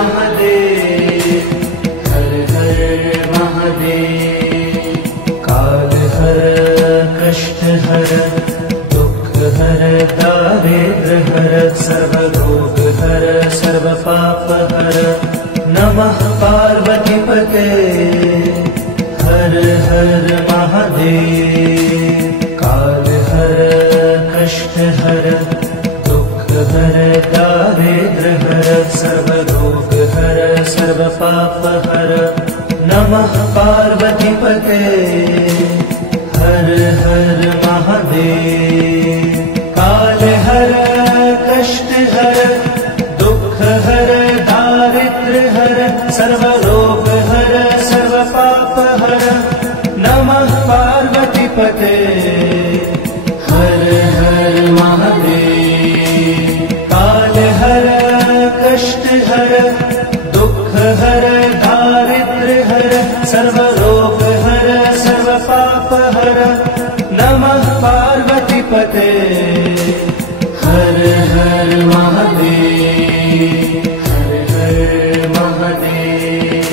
महादेव, हर हर महादेव। काल हर कष्ट हर दुख हर दारिद्र हर सर्वरोग हर सर्व पाप हर। नमः पार्वती पते हर हर महादेव। काल हर कष्ट हर दुख हर दारिद्र हर सर्वरोग हर सर्व पाप हर। नमः पार्वती पते हर हर महादेव। काल हर कष्ट हर दुख हर दारिद्र हर सर्वरोग हर सर्व पाप हर। नमः पार्वती पते हर हर महादेव। काल हर कष्ट हर दुख हर दारिद्र हर सर्वरोग हर सर्व पाप हर। नमः पार्वती पते हर हर महादेव, हर हर महादेव,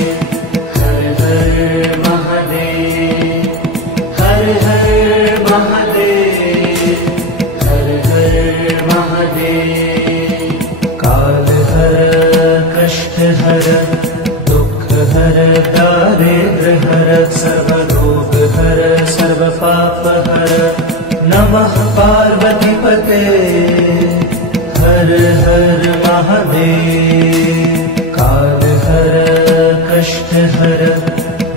हर हर महादेव, हर हर महादेव, हर हर महादेव। काल हर कष्ट हर दुख हर दारिद्र हर सर्वरोग हर सर्व पाप हर। नमः पार्वती पते हर हर महादेव। काल हर कष्ट हर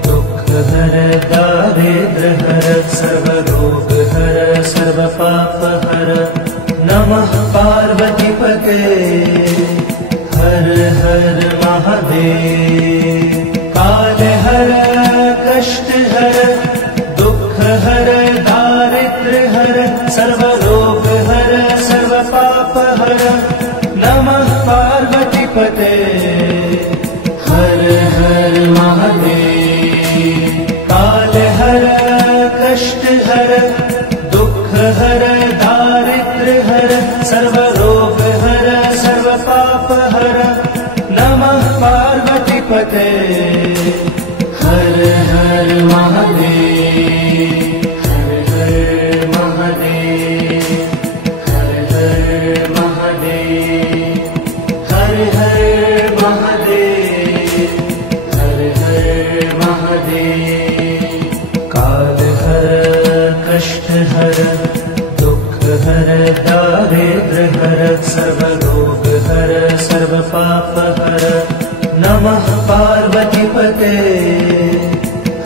दुख हर दारिद्र हर सर्वरोग हर सर्व पाप हर। नमः पार्वती पते हर हर महादेव। काल हर कष्ट हर दुख हर दारिद्र हर सर्वरोग हर सर्व पाप हर। नमः पार्वती पते हर हर महादेव। काल हर कष्ट हर दुख हर दारिद्र हर सर्वरोग हर सर्व पाप हर। नमः पार्वती पते हर हर महादेव, हर हर महादेव, हर हर महादेव, हर हर महादेव, हर हर महादेव। काल हर कष्ट हर दुख हर दारिद्र हर सर्वरोग हर सर्व पाप हर। नमः पार्वती पते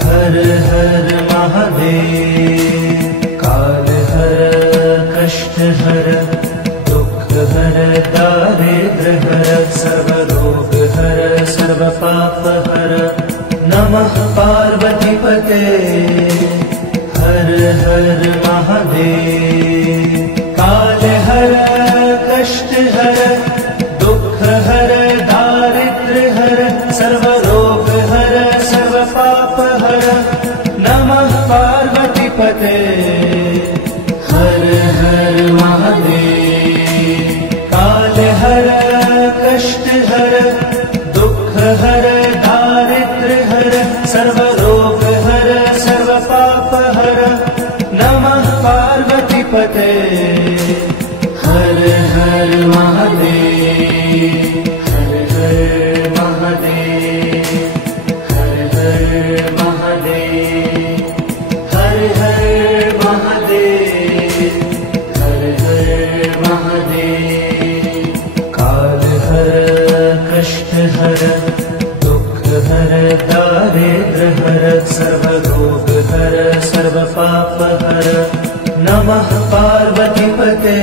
हर हर महादेव। काल हर कष्ट हर दुख हर दारिद्र हर सर्वरोग हर सर्व पाप हर। नमः पार्वती पते हर हर महादेव। काल हर कष्ट हर दुख हर दारिद्र हर सर्वरोग हर सर्व पाप हर। नमः पार्वती पते हर हर महादेव। काल हर कष्ट हर दुख हर दारिद्र हर सर्वरोग हर सर्व पाप हर। नमः पार्वती पते हर हर महादेव, हर हर महादेव, हर हर महादेव, हर हर महादेव, हर हर महादेव। काल हर कष्ट हर दुख हर दारिद्र हर सर्वरोग हर सर्व पाप हर। नमः पार्वती पते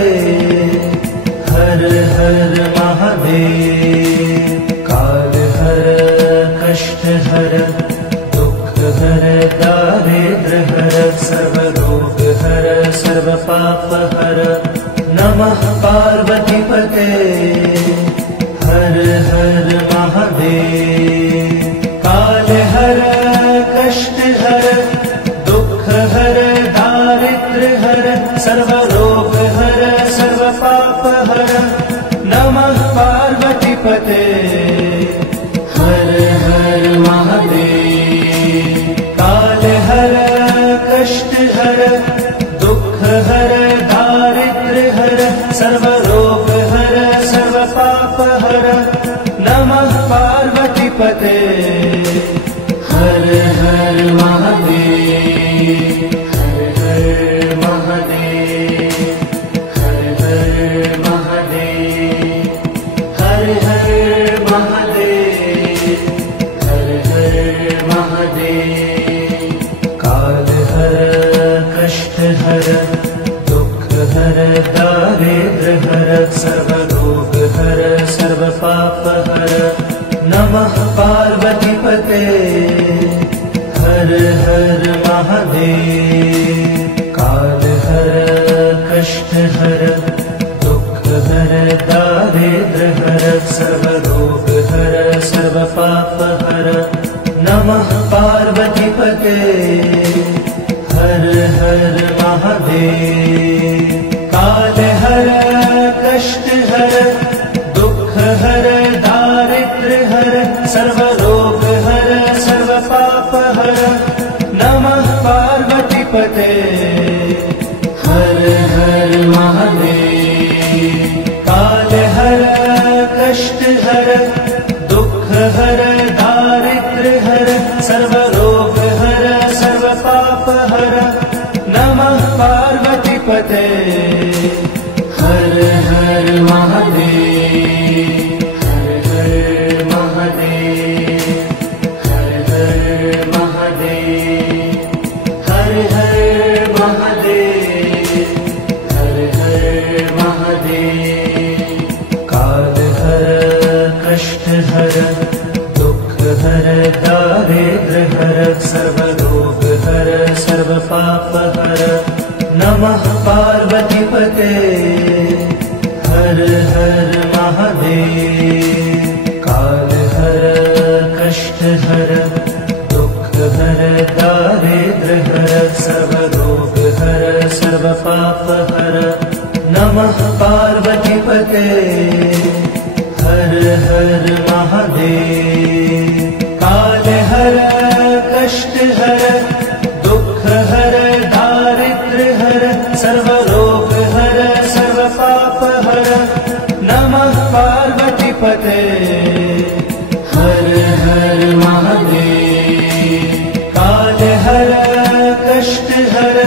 हर हर महादेव। काल हर कष्ट हर दुख हर दारिद्र हर सर्वरोग हर सर्व पाप हर। नमः पार्वती पते हर हर महादेव। काल हर कष्ट हर दुख हर दारिद्र हर सर्वरोग हर सर्व पाप हर। नमः पार्वती पते पते। हर हर महादेव, हर हर महादेव, हर हर महादेव, हर हर महादेव, हर हर महादेव। काल हर कष्ट हर दुख हर दारिद्र हर सर्व रोग हर सर्व पाप हर। नमः पार्वती पते। हर हर महादेव। काल हर कष्ट हर दुख हर दारिद्र हर सर्व रोग हर सर्व पाप हर। नमः पार्वती पते। हर हर महादेव। काल हर कष्ट हर दुख हर दारिद्र हर सर्व रोग हर सर्व पाप हर। नमः पार्वती पते। हर हर महादेव। काल हर कष्ट हर दुख हर दारिद्र हर सर्व रोग हर सर्व पाप हर। नमः पार्वती पते। हर हर महादेव। हर हर महादेव, हर हर महादेव, हर हर महादेव, हर हर महादेव। काल हर कष्ट हर दुख हर दारिद्र हर सर्व रोग हर सर्व पाप हर। नमः पार्वती पते। हर हर महादेव। काल हर कष्ट हर दुख हर दारिद्र हर सर्व रोग हर सर्व पाप हर। नमः पार्वती पते। हर हर महादेव। काल हर कष्ट हर दुख हर दारिद्र हर सर्व रोग हर सर्व पाप हर। नमः पार्वती पते। हर हर महादेव। काल हर कष्ट हर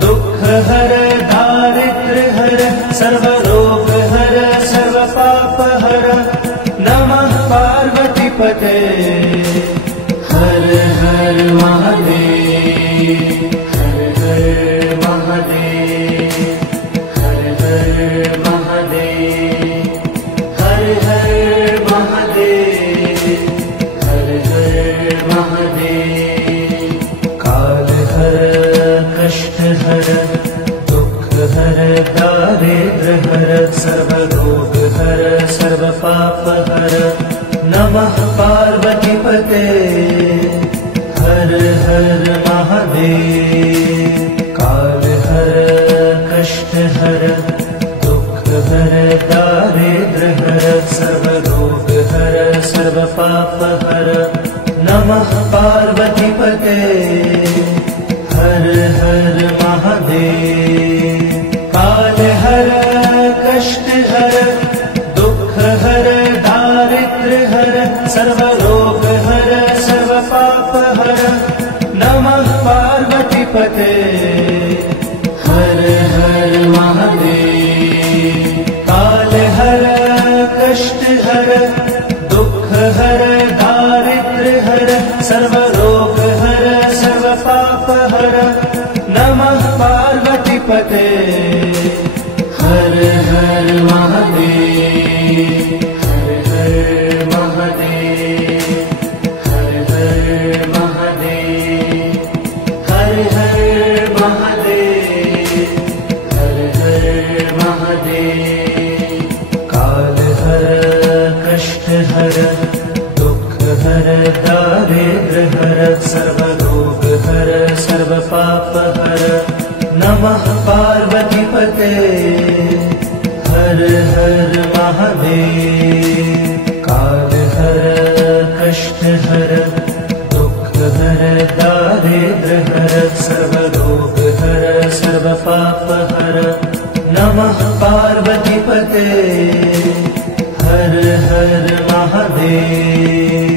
दुख हर दारिद्र हर सर्व रोग हर सर्व पाप हर। नमः पार्वती पते। हर हर महादेव। हर हर महादेव, हर हर महादेव, हर हर महादेव, हर हर महादेव। काल हर कष्ट हर दुख हर दारिद्र हर सर्व रोग हर सर्व पाप हर। नमः पार्वती पते। हर हर महादेव। काल हर कष्ट हर दुख हर दारिद्र हर सर्व रोग हर सर्व पाप हर। नमः पार्वती पते। हर हर महादेव। काल हर कष्ट हर दुख हर दारिद्र हर सर्व रोग हर सर्व पाप हर। नमः पार्वती पते। हर हर महादेव। काल हर कष्ट हर दुख हर दारिद्र हर सर्व रोग हर सर्व पाप हर। नमः पार्वती पते। हर हर महादेव। हर हर महादेव, हर हर महादेव, हर हर महादेव, हर हर महादेव। काल हर कष्ट हर दुख हर दारिद्र हर सर्व रोग हर सर्व पाप हर। नमः पार्वती पते। हर हर महादेव। काल हर कष्ट हर दुख हर दारिद्र हर सर्व रोग हर सर्व पाप हर। नमः पार्वती पते। हर हर महादेव।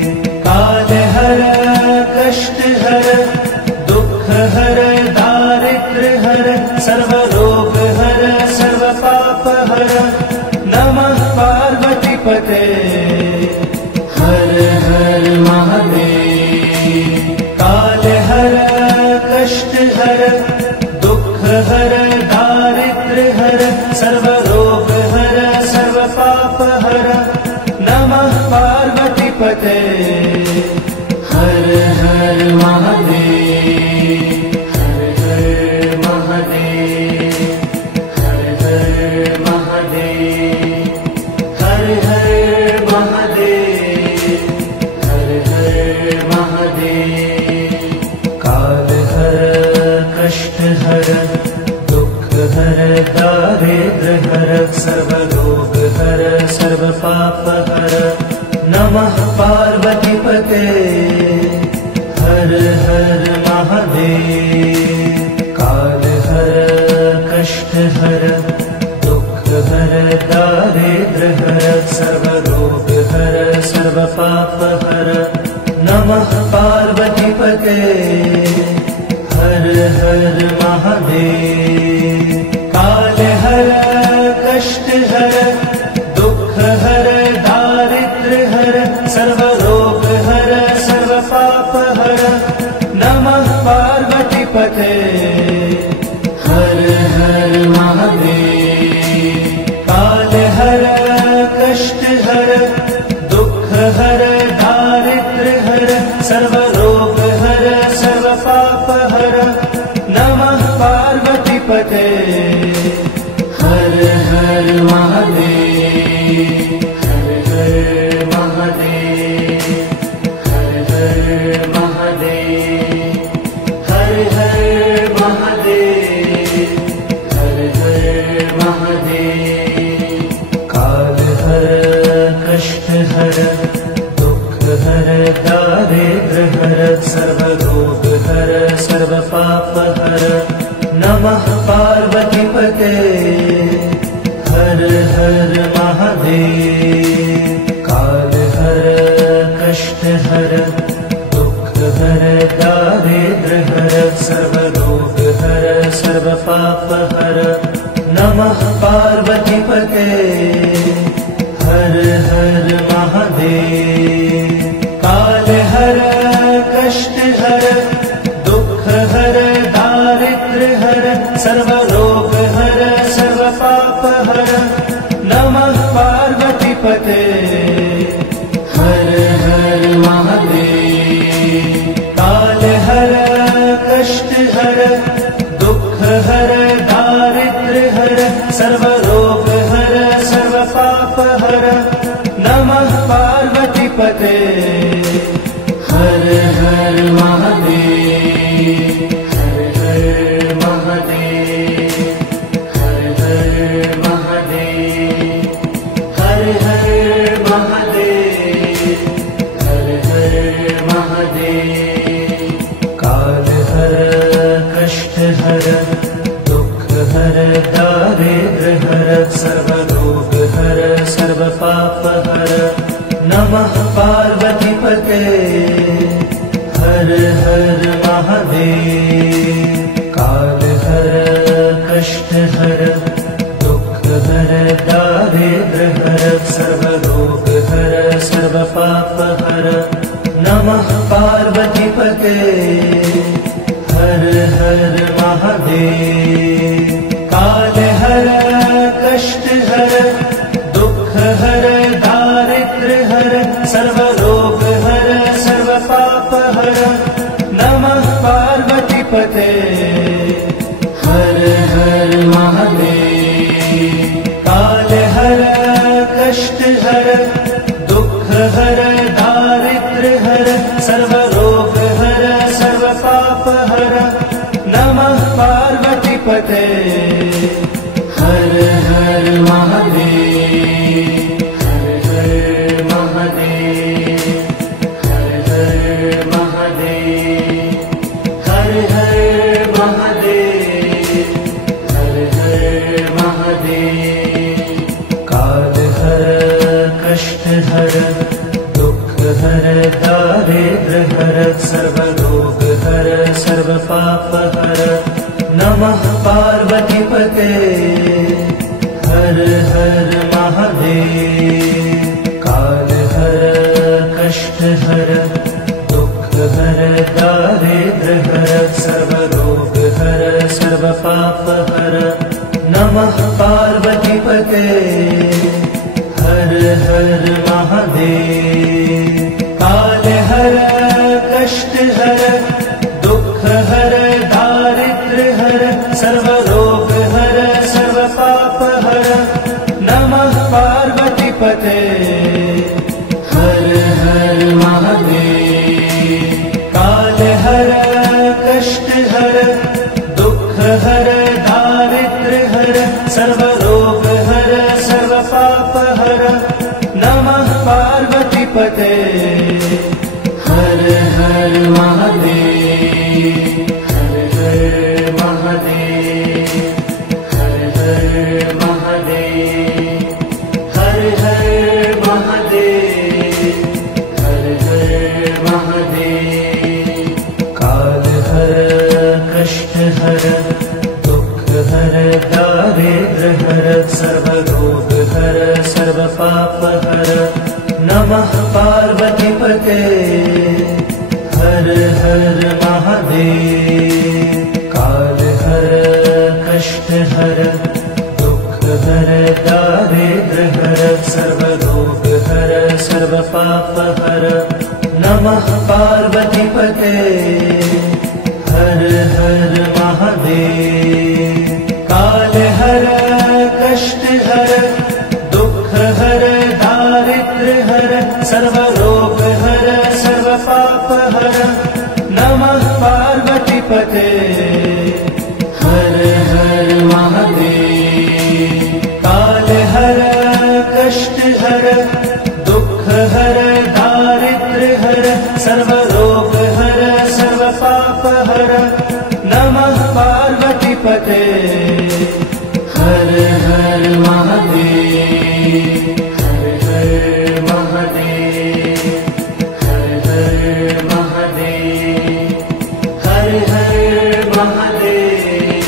पार्वतीपते हर हर महादेव हर हर महादेव हर हर महादेव हर हर महादेव हर हर महादेव काल हर कष्ट हर दुख हर दारिद्र हर सर्वरोग हर सर्व पाप हर नमः पार्वतीपते हर हर महादेव काल हर कष्ट हर दुख हर दारिद्र हर सर्वरोग हर सर्व पाप हर नमः पार्वतीपते हर हर महादेव काल हर कष्ट हर दुख हर दारिद्र हर सर्वरोग हर सर्व पाप हर नमः पार्वतीपते हर हर महादेव काल हर कष्ट हर दुख हर दारिद्र हर सर्वरोग हर सर्व पाप हर नमः पार्वतीपते हर हर महादेव हर हर महादेव हर हर महादेव हर हर महादेव हर हर महादेव काल हर कष्ट हर दुख हर दारिद्र हर सर्वरोग हर सर्व पाप हर नमः पार्वतीपते हर हर महादेव काल हर कष्ट हर दुख हर दारिद्र हर सर्वरोग हर सर्व पाप हर नमः पार्वतीपते हर हर महादेव काल हर कष्ट हर दुख हर दारिद्र हर सर्वरोग हर सर्व पाप हर नमः पार्वतीपते हर हर महादेव काल हर कष्ट हर दुख हर दारिद्र हर सर्वरोग हर सर्व पाप हर नमः पार्वतीपते हर हर महादेव हर हर महादेव हर हर महादेव हर हर महादेव हर हर महादेव काल हर कष्ट हर दुख हर दारिद्र हर सर्वरोग हर सर्व पाप हर नमः पार्वतीपते हर हर महादेव काल हर कष्ट हर दुख हर दारिद्र हर सर्वरोग हर सर्व पाप हर नमः पार्वतीपते हर हर महादेव काल हर कष्ट हर दुख हर दारिद्र हर सर्वरोग हर सर्व पाप हर नमः पार्वतीपते हर हर महादेव काल हर कष्ट हर दुख हर दारिद्र हर सर्वरोग हर सर्व पाप हर नमः पार्वतीपते हर हर महादेव हर हर महादेव हर हर महादेव हर हर महादेव पते। हर हर महादेव, हर हर महादेव, हर हर महादेव, हर हर महादेव, हर हर महादेव। काल हर कष्ट हर दुख हर दारिद्र हर सर्व रोग हर सर्व पाप हर। नमः पार्वती पते। हर हर महादेव। काल हर कष्ट हर दुख हर दारिद्र हर सर्व रोग हर सर्व पाप हर। नमः पार्वती पते। हर हर महादेव। काल हर कष्ट हर दुख हर दारिद्र हर सर्व रोग हर सर्व पाप हर। नमः पार्वती पते। हर हर महादेव। काल हर कष्ट हर दुख हर दारिद्र हर सर्व रोग हर सर्व पाप हर। नमः पार्वती पते। हर हर महादेव। हर हर महादेव, हर हर महादेव, हर हर महादेव,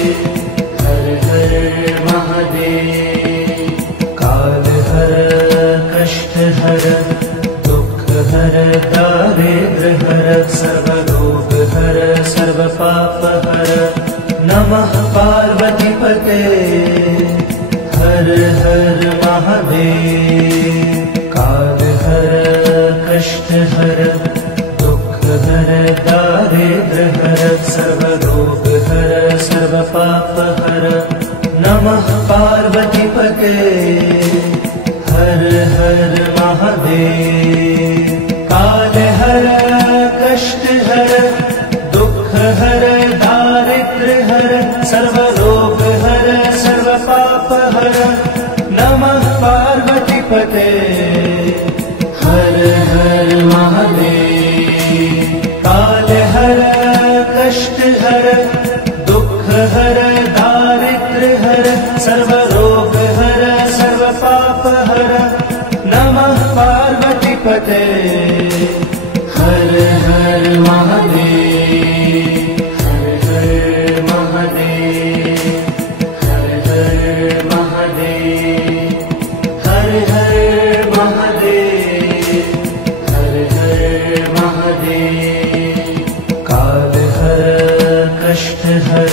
हर हर महादेव। काल हर कष्ट हर दुख हर दारिद्र हर सर्व रोग हर सर्व पाप हर। नमः पार्वती पते। हर हर महादेव। काल हर कष्ट हर दुख हर दारिद्र हर सर्व रोग हर सर्व पाप हर। नमः पार्वती पते। हर हर महादेव। काल हर कष्ट हर दुख हर दारिद्र हर सर्व रोग हर सर्व पाप हर। नमः पार्वती पते। हर हर महादेव। काल हर कष्ट हर दुख हर दारिद्र हर सर्व रोग हर सर्व पाप हर। नमः पार्वती पते। हर हर महादेव। हर हर महादेव, हर हर महादेव, हर हर महादेव, हर हर महादेव। काल हर कष्ट हर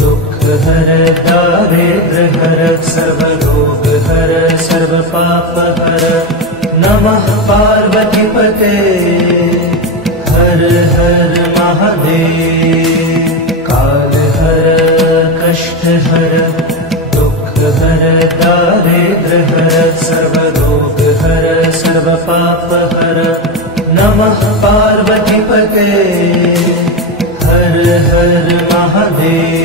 दुख हर दारिद्र हर सर्व रोग हर सर्व पाप हर। नमः पार्वती पते। हर हर महादेव। काल हर कष्ट हर दुख हर दारिद्र हर सर्व रोग हर सर्व पाप हर। नमः पार्वती पते। हर हर महादेव।